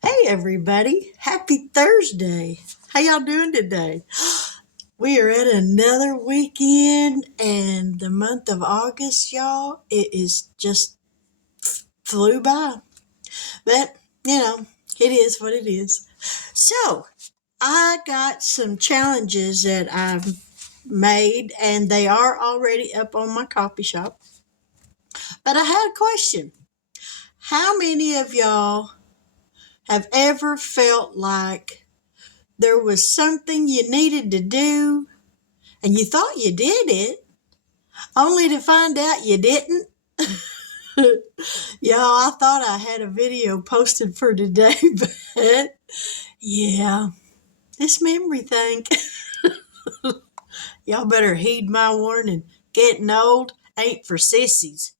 Hey everybody, happy Thursday. How y'all doing today? We are at another weekend and the month of August, y'all, it is just flew by. But, it is what it is. So, I got some challenges that I've made and they are already up on my coffee shop. But I had a question. How many of y'all have ever felt like there was something you needed to do and you thought you did it only to find out you didn't? Y'all, I thought I had a video posted for today, but yeah, this memory thing. Y'all better heed my warning. Getting old ain't for sissies.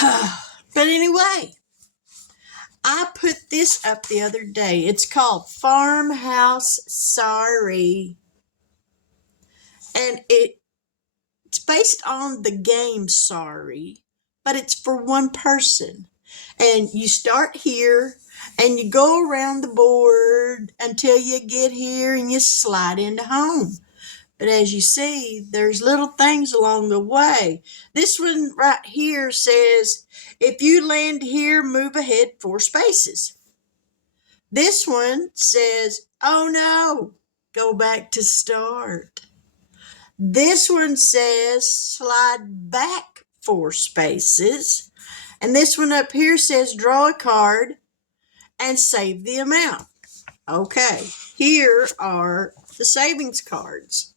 But anyway, I put this up the other day. It's called Farmhouse Sorry. And it's based on the game Sorry, but it's for one person. And you start here and you go around the board until you get here and you slide into home. But as you see, there's little things along the way. This one right here says, if you land here, move ahead 4 spaces. This one says, oh no, go back to start. This one says slide back 4 spaces. And this one up here says draw a card and save the amount. Okay, here are the savings cards.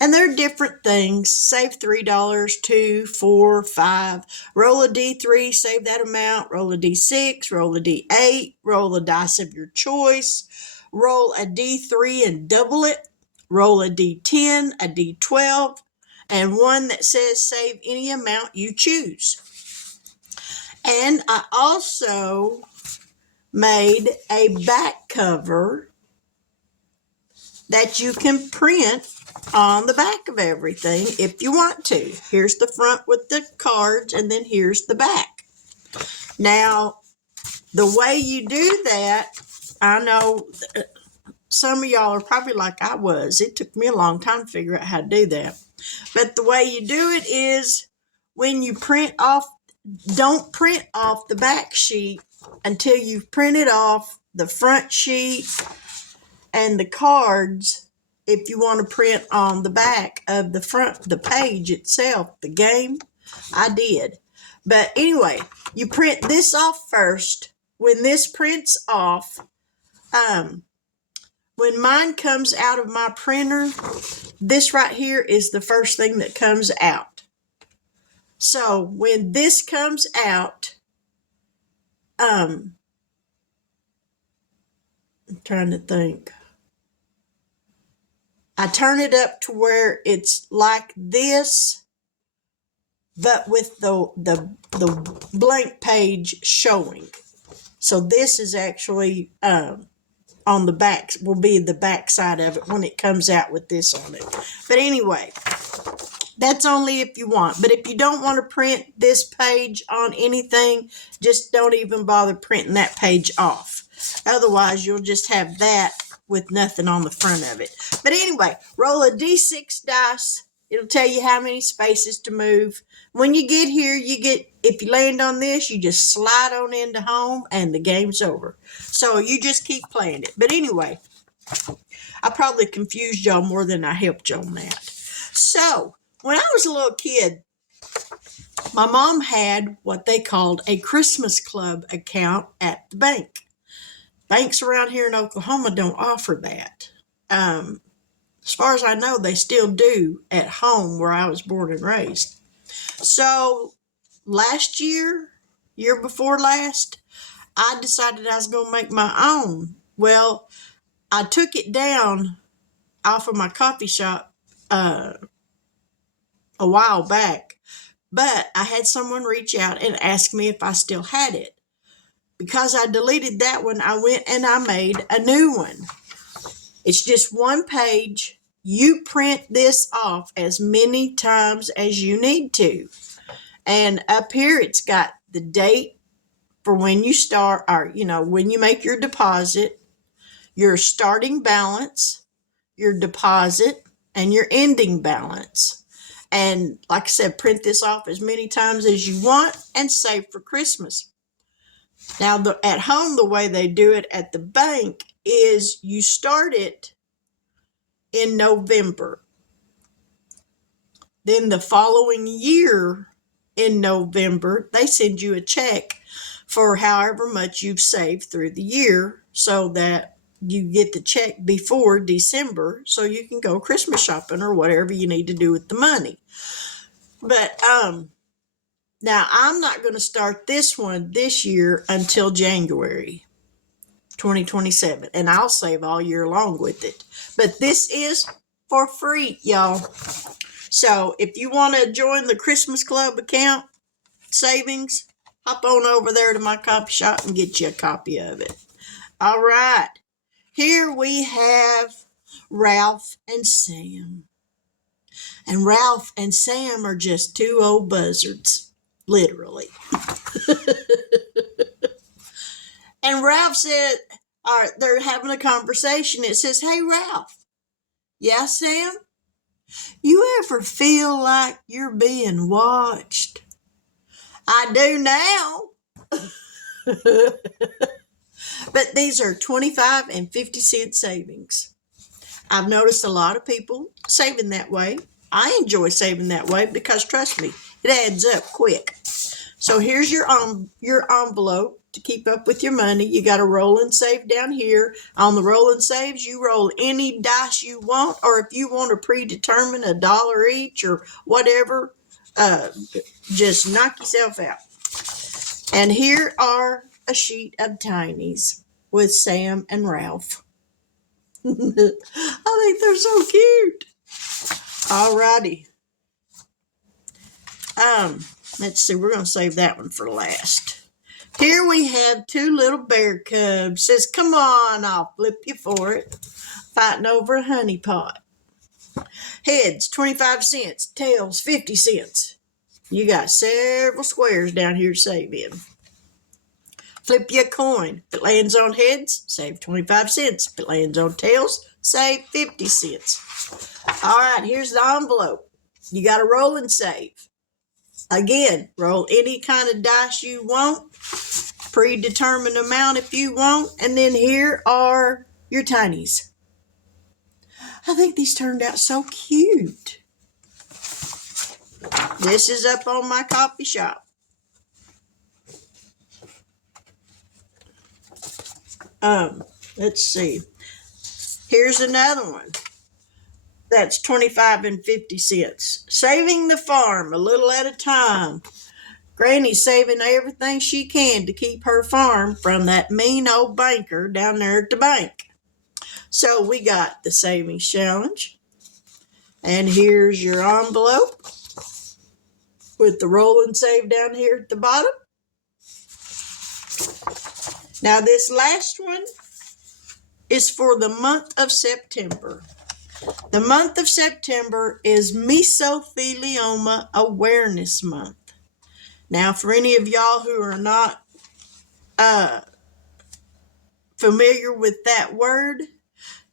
And they're different things. Save $3, $2, $4, $5. Roll a D3, save that amount. Roll a D6, roll a D8, roll a dice of your choice. Roll a D3 and double it. Roll a D10, a D12, and one that says save any amount you choose. And I also made a back cover that you can print on the back of everything if you want to. Here's the front with the cards, and then here's the back. Now, the way you do that, I know some of y'all are probably like I was. It took me a long time to figure out how to do that. But the way you do it is when you print off, don't print off the back sheet until you've printed off the front sheet and the cards. If you want to print on the back of the page itself, the game, I did. But anyway, you print this off first. When this prints off, when mine comes out of my printer, this right here is the first thing that comes out. So when this comes out, I'm trying to think. I turn it up to where it's like this, but with the blank page showing. So this is actually on the back, will be the back side of it when it comes out with this on it. But anyway, that's only if you want. But if you don't want to print this page on anything, just don't even bother printing that page off. Otherwise, you'll just have that with nothing on the front of it. But anyway, roll a D6 dice. It'll tell you how many spaces to move. When you get here, if you land on this, you just slide on into home and the game's over. So you just keep playing it. But anyway, I probably confused y'all more than I helped y'all on that. So when I was a little kid, my mom had what they called a Christmas Club account at the bank. Banks around here in Oklahoma don't offer that. As far as I know, they still do at home where I was born and raised. So last year before last, I decided I was going to make my own. Well, I took it down off of my coffee shop a while back, but I had someone reach out and ask me if I still had it. Because I deleted that one, I went and I made a new one. It's just one page. You print this off as many times as you need to. And up here, it's got the date for when you start, or, when you make your deposit, your starting balance, your deposit, and your ending balance. And like I said, print this off as many times as you want and save for Christmas. Now, at home, the way they do it at the bank is you start it in November. Then the following year in November, they send you a check for however much you've saved through the year so that you get the check before December so you can go Christmas shopping or whatever you need to do with the money. But now I'm not going to start this one this year until January 2027, and I'll save all year long with it. But this is for free, y'all. So if you want to join the Christmas Club account savings, hop on over there to my copy shop and get you a copy of it. All right. Here we have Ralph and Sam. And Ralph and Sam are just two old buzzards, literally. And Ralph said, they're having a conversation. It says, "Hey, Ralph." "Yeah, Sam? You ever feel like you're being watched?" "I do now." But these are 25 and 50-cent savings. I've noticed a lot of people saving that way. I enjoy saving that way because, trust me, it adds up quick. So here's your envelope to keep up with your money. You got a roll and save down here. On the roll and saves, you roll any dice you want, or if you want to predetermine $1 each or whatever, just knock yourself out. And here are a sheet of tinies with Sam and Ralph. I think they're so cute. Alrighty. Let's see, we're going to save that one for last. Here we have two little bear cubs. Says, "Come on, I'll flip you for it." Fighting over a honey pot. Heads, 25 cents. Tails, 50 cents. You got several squares down here to save in. Flip you a coin. If it lands on heads, save 25 cents. If it lands on tails, save 50 cents. All right, here's the envelope. You got to roll and save. Again, roll any kind of dice you want. Predetermined amount if you want. And then here are your tinies. I think these turned out so cute. This is up on my coffee shop. Let's see. Here's another one. That's 25 and 50 cents. Saving the farm a little at a time. Granny's saving everything she can to keep her farm from that mean old banker down there at the bank. So we got the savings challenge. And here's your envelope with the roll and save down here at the bottom. Now this last one is for the month of September. The month of September is Mesothelioma Awareness Month. Now, for any of y'all who are not familiar with that word,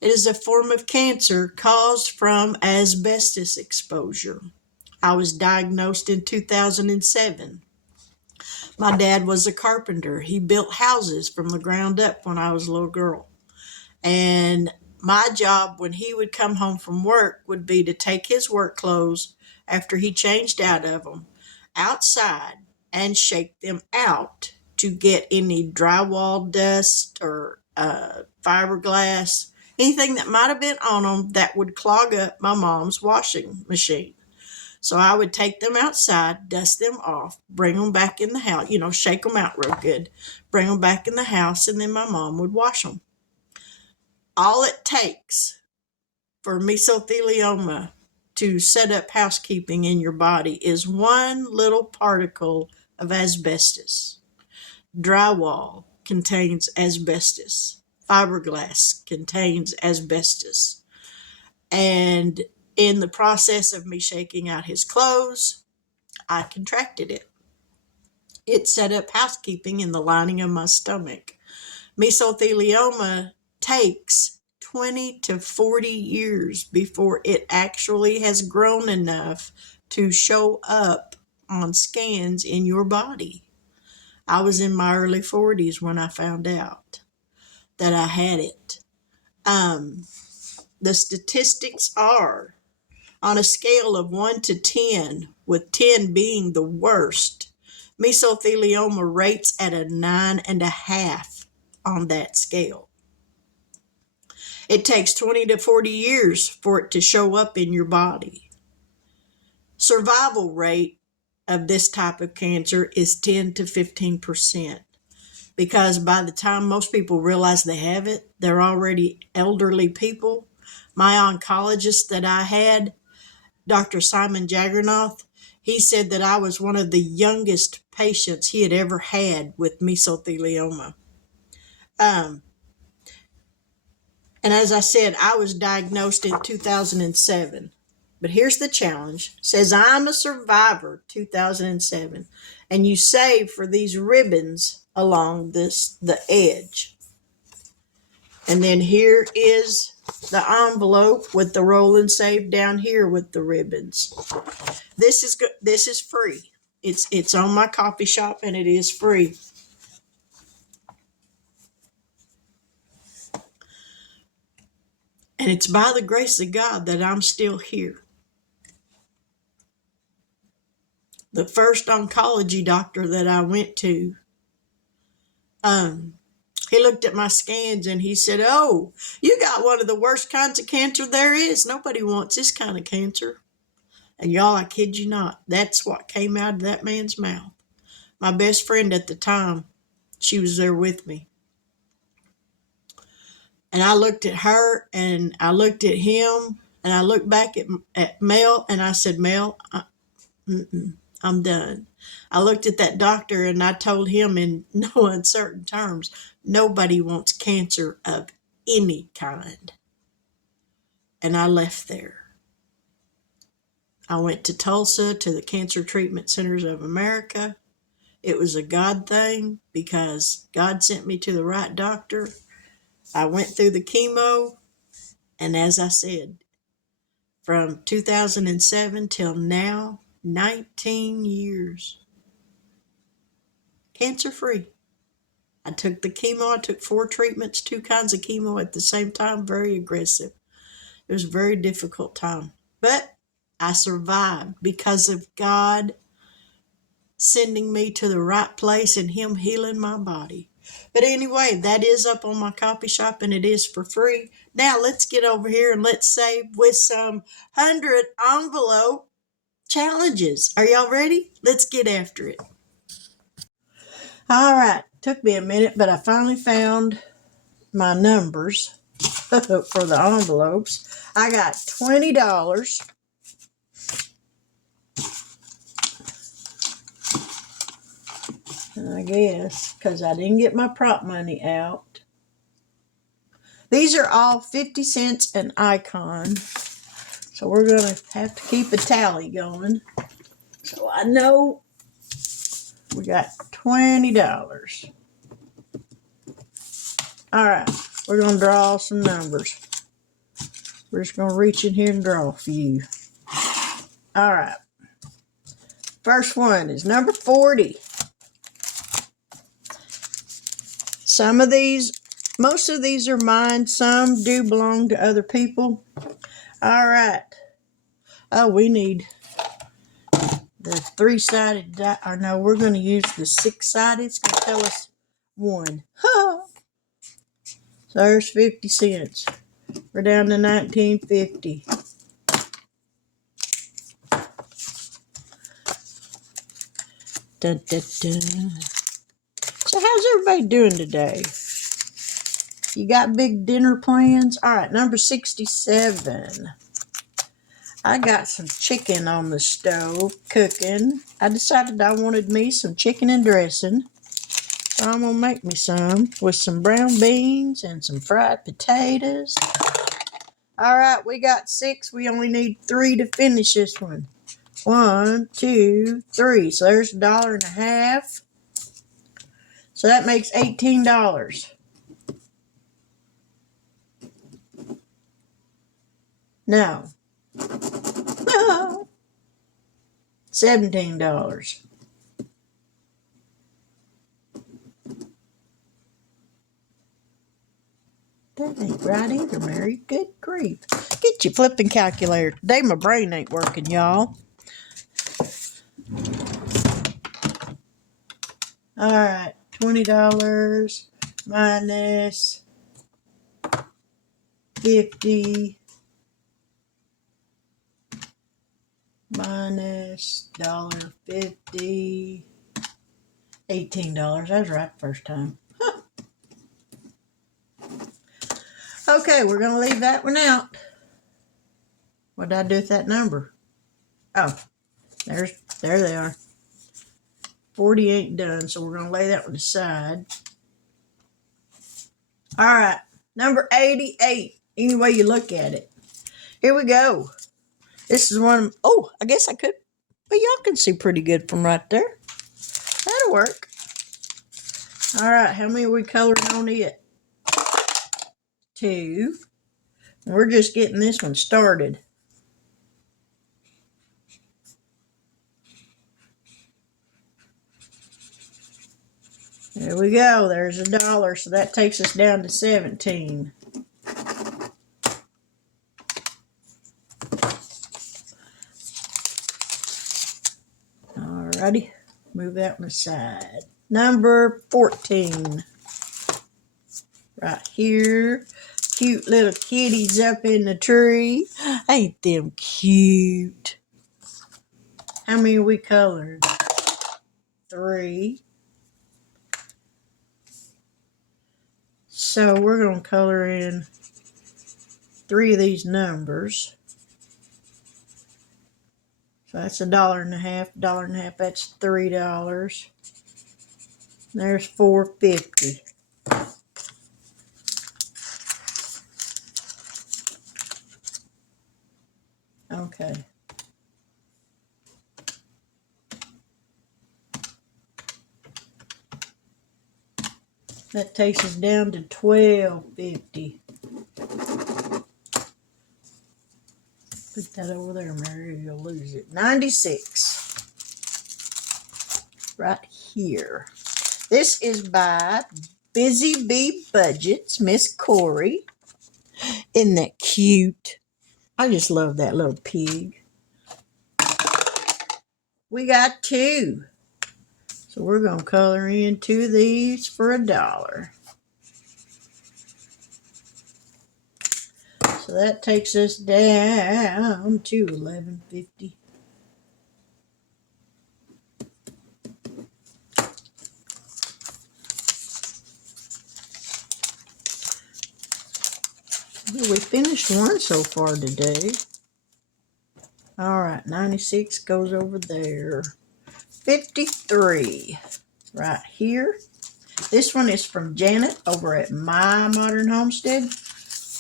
it is a form of cancer caused from asbestos exposure. I was diagnosed in 2007. My dad was a carpenter. He built houses from the ground up when I was a little girl. And my job when he would come home from work would be to take his work clothes after he changed out of them outside and shake them out to get any drywall dust or fiberglass, anything that might have been on them that would clog up my mom's washing machine. So I would take them outside, dust them off, bring them back in the house, shake them out real good, bring them back in the house, and then my mom would wash them. All it takes for mesothelioma to set up housekeeping in your body is one little particle of asbestos. Drywall contains asbestos. Fiberglass contains asbestos. And in the process of me shaking out his clothes, I contracted it. It set up housekeeping in the lining of my stomach. Mesothelioma takes 20 to 40 years before it actually has grown enough to show up on scans in your body. I was in my early 40s when I found out that I had it. The statistics are on a scale of 1 to 10, with 10 being the worst. Mesothelioma rates at a 9.5 on that scale. It takes 20 to 40 years for it to show up in your body. Survival rate of this type of cancer is 10 to 15%, because by the time most people realize they have it, they're already elderly people. My oncologist that I had, Dr. Simon Jaggernoth, he said that I was one of the youngest patients he had ever had with mesothelioma. And as I said, I was diagnosed in 2007. But here's the challenge. It says I'm a survivor, 2007. And you save for these ribbons along the edge. And then here is the envelope with the roll and save down here with the ribbons. This is free. It's on my coffee shop and it is free. And it's by the grace of God that I'm still here. The first oncology doctor that I went to, he looked at my scans and he said, "Oh, you got one of the worst kinds of cancer there is. Nobody wants this kind of cancer." And y'all, I kid you not, that's what came out of that man's mouth. My best friend at the time, she was there with me. And I looked at her and I looked at him and I looked back at Mel and I said, "Mel, I'm done." I looked at that doctor and I told him in no uncertain terms, nobody wants cancer of any kind. And I left there. I went to Tulsa to the Cancer Treatment Centers of America. It was a God thing because God sent me to the right doctor. I went through the chemo, and as I said, from 2007 till now, 19 years, cancer-free. I took the chemo. I took 4 treatments, 2 kinds of chemo at the same time, very aggressive. It was a very difficult time, but I survived because of God sending me to the right place and Him healing my body. But anyway, that is up on my coffee shop and it is for free. Now let's get over here and let's save with some 100 envelope challenges. Are y'all ready? Let's get after it. All right. Took me a minute, but I finally found my numbers for the envelopes. I got $20. I guess, because I didn't get my prop money out. These are all 50 cents an icon. So we're going to have to keep a tally going. So I know we got $20. All right, we're going to draw some numbers. We're just going to reach in here and draw a few. All right. First one is number 40. Some of these, most of these are mine. Some do belong to other people. All right. Oh, we need the 3-sided die. Or no, we're going to use the 6-sided. It's going to tell us 1. So there's 50 cents. We're down to 1950. Dun, dun, dun. So how's everybody doing today? You got big dinner plans? All right, number 67. I got some chicken on the stove cooking. I decided I wanted me some chicken and dressing. So I'm going to make me some with some brown beans and some fried potatoes. All right, we got 6. We only need 3 to finish this one. 1, 2, 3. So there's $1.50. So that makes $18. No. No. $17. That ain't right either, Mary. Good grief. Get your flipping calculator. Today my brain ain't working, y'all. Alright, $20 minus 50 minus $1.50. $18. I was right first time. Huh. Okay, we're going to leave that one out. What did I do with that number? Oh, there they are. 40 ain't done, so we're going to lay that one aside. All right, number 88. Any way you look at it. Here we go. This is one. Oh, I guess I could. But y'all can see pretty good from right there. That'll work. All right, how many are we coloring on it? 2. We're just getting this one started. There we go. There's $1. So that takes us down to 17. Alrighty. Move that one aside. Number 14. Right here. Cute little kitties up in the tree. Ain't them cute? How many are we colored? 3. So we're going to color in 3 of these numbers. So that's $1.50. $1.50, that's $3. There's $4.50. Okay. That takes us down to $12.50. Put that over there, Mary, or you'll lose it. 96. Right here. This is by Busy Bee Budgets, Miss Corey. Isn't that cute? I just love that little pig. We got 2. So we're going to color in 2 of these for $1. So that takes us down to $11.50. We finished one so far today. All right, 96 goes over there. 53 right here. This one is from Janet over at My Modern Homestead.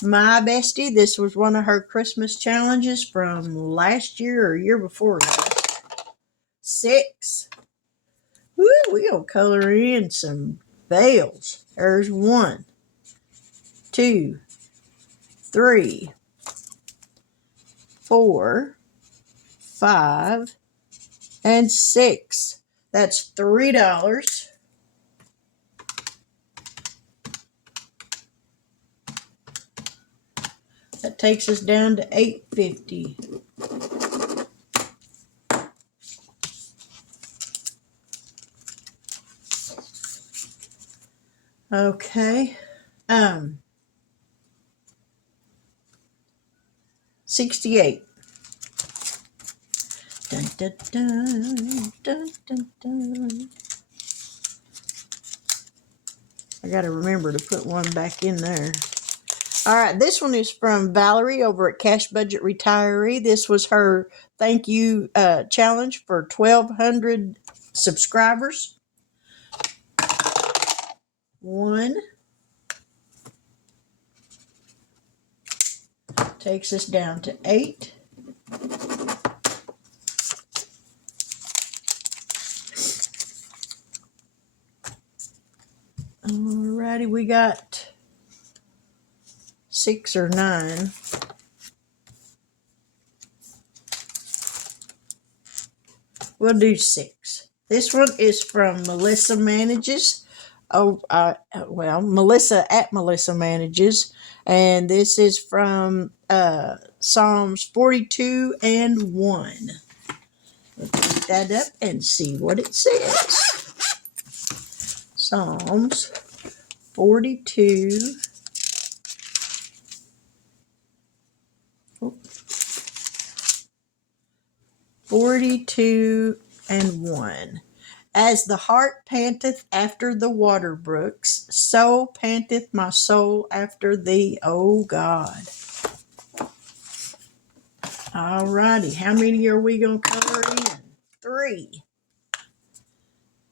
My bestie, this was one of her Christmas challenges from last year or year before last. 6. Woo, we gonna color in some veils. There's 1, 2, 3, 4, 5, and 6. That's $3. That takes us down to $8.50. Okay. 68. Dun, dun, dun, dun, dun, dun. I got to remember to put one back in there. All right, this one is from Valerie over at Cash Budget Retiree. This was her thank you challenge for 1,200 subscribers. 1 takes us down to 8. Alrighty, we got 6 or 9. We'll do 6. This one is from Melissa Manages. Melissa at Melissa Manages. And this is from Psalms 42 and 1. Let's pick that up and see what it says. Psalms 42. 42 and 1. As the hart panteth after the water brooks, so panteth my soul after thee, O God. Alrighty, how many are we going to color in? 3.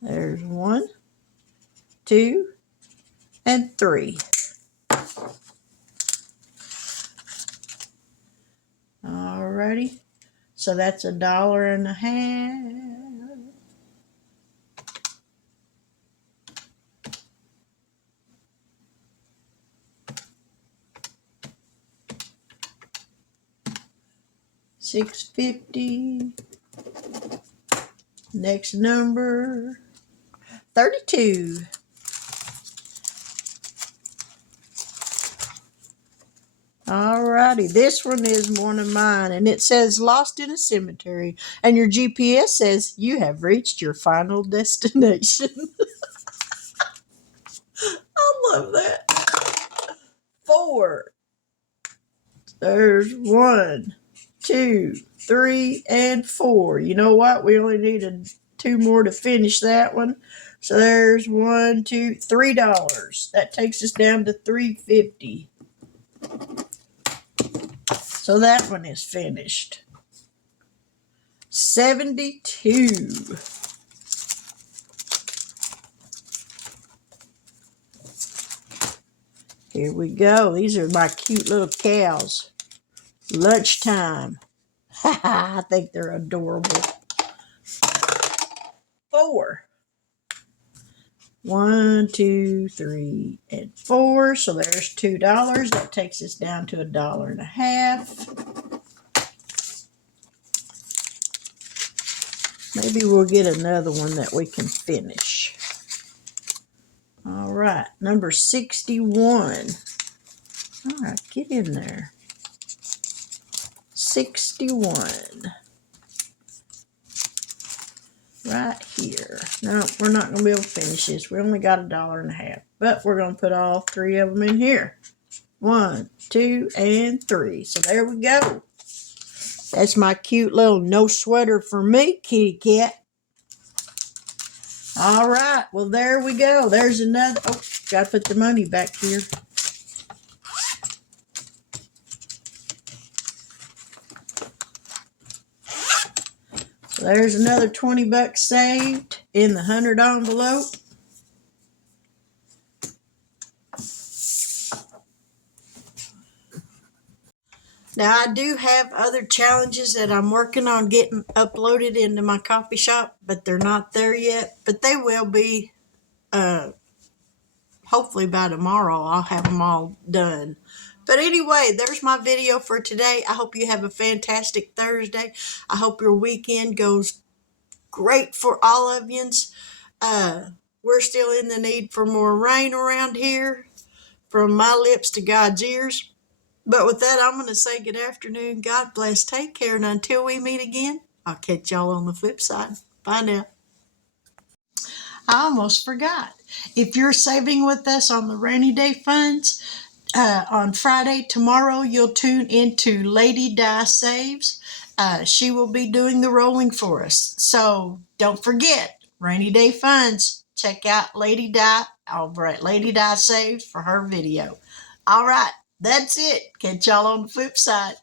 There's 1, 2, and 3. Alrighty, so that's $1.50. $6.50. Next number, 32. Alrighty, this one is one of mine, and it says lost in a cemetery, and your GPS says you have reached your final destination. I love that. 4. There's 1, 2, 3, and 4. You know what? We only needed 2 more to finish that one. So there's $1, $2, $3. That takes us down to $3.50. So that one is finished. 72. Here we go. These are my cute little cows. Lunchtime. I think they're adorable. 4. 1, 2, 3, and 4. So there's $2. That takes us down to $1.50. Maybe we'll get another one that we can finish. All right, number 61. All right, get in there. 61. Right here. No, we're not going to be able to finish this. We only got $1.50. But we're going to put all 3 of them in here. 1, 2, and 3. So there we go. That's my cute little no sweater for me kitty cat. All right. Well, there we go. There's another. Oh, got to put the money back here. So there's another $20 saved in the 100 envelope. Now, I do have other challenges that I'm working on getting uploaded into my coffee shop, but they're not there yet. But they will be. Hopefully by tomorrow, I'll have them all done. But anyway, there's my video for today. I hope you have a fantastic Thursday. I hope your weekend goes great for all of yous. We're still in the need for more rain around here, from my lips to God's ears. But with that, I'm going to say good afternoon. God bless. Take care. And until we meet again, I'll catch y'all on the flip side. Bye now. I almost forgot. If you're saving with us on the rainy day funds, on Friday, tomorrow, you'll tune into Lady Di Saves. She will be doing the rolling for us. So don't forget, rainy day funds. Check out Lady Di over at Lady Di Saves for her video. All right. That's it. Catch y'all on the flip side.